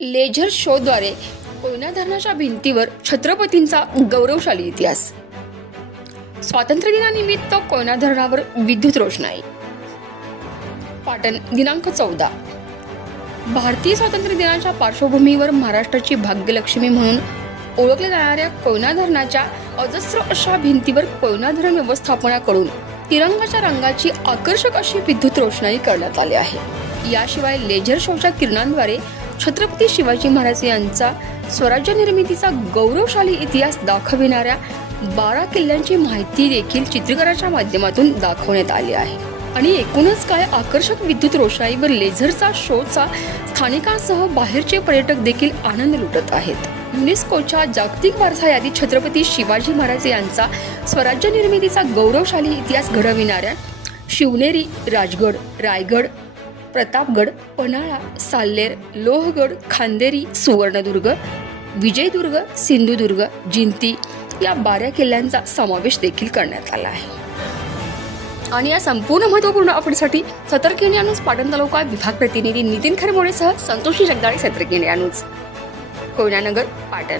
Laser शोद्वारे Koyna धरणाच्या भिंतीवर छत्रपतींचा गौरवशाली इतिहास। स्वातंत्र्य दिनानिमित्त कोयना धरणावर विद्युत रोषणाई। पाटण दिनांक 14। भारतीय स्वातंत्र्य दिनाच्या पार्श्वभूमीवर महाराष्ट्राची भाग्यलक्ष्मी म्हणून ओळखल्या जाणाऱ्या कोयना धरणाच्या अजस्र अशा भिंतीवर कोयना धरण व्यवस्थापनाकडून तिरंगाच्या रंगाची आकर्षक अशी विद्युत रोषणाई करण्यात आली आहे। याशिवाय लेझर शोच्या किरणांद्वारे छत्रपती शिवाजी महाराज यांचा स्वराज्य निर्मितीचा गौरवशाली इतिहास दाखविणाऱ्या 12 किल्ल्यांची माहिती देखील चित्रीकरणाच्या माध्यमातून दाखवण्यात आली आहे। आणि एकूणच काय आकर्षक विद्युत रोषणाईवर लेझरचा शोचा स्थानिकांसह बाहेरचे पर्यटक देखील आनंद लुटत आहेत। युनेस्कोच्या जागतिक वारसा यादीत छत्रपती शिवाजी महाराज यांचा स्वराज्य निर्मितीचा गौरवशाली इतिहास घडविणाऱ्या शिवनेरी, राजगड, रायगड, प्रतापगड, पन्हाळा, साल्हेर, लोहगड, खांदेरी, सुवर्णदुर्ग, विजयदुर्ग, सिंधुदुर्ग, जिंती या 12 किल्ल्यांचा समावेश देखील करण्यात आला आहे। आणि या संपूर्ण महत्त्वपूर्ण अपडेटसाठी सतर्क इंडिया न्यूज पाटण तालुका विभाग प्रतिनिधी नितीन खरमोडेसह संतोषी जगदाळे, सतर्क इंडिया न्यूज, कोयना नगर, पाटण।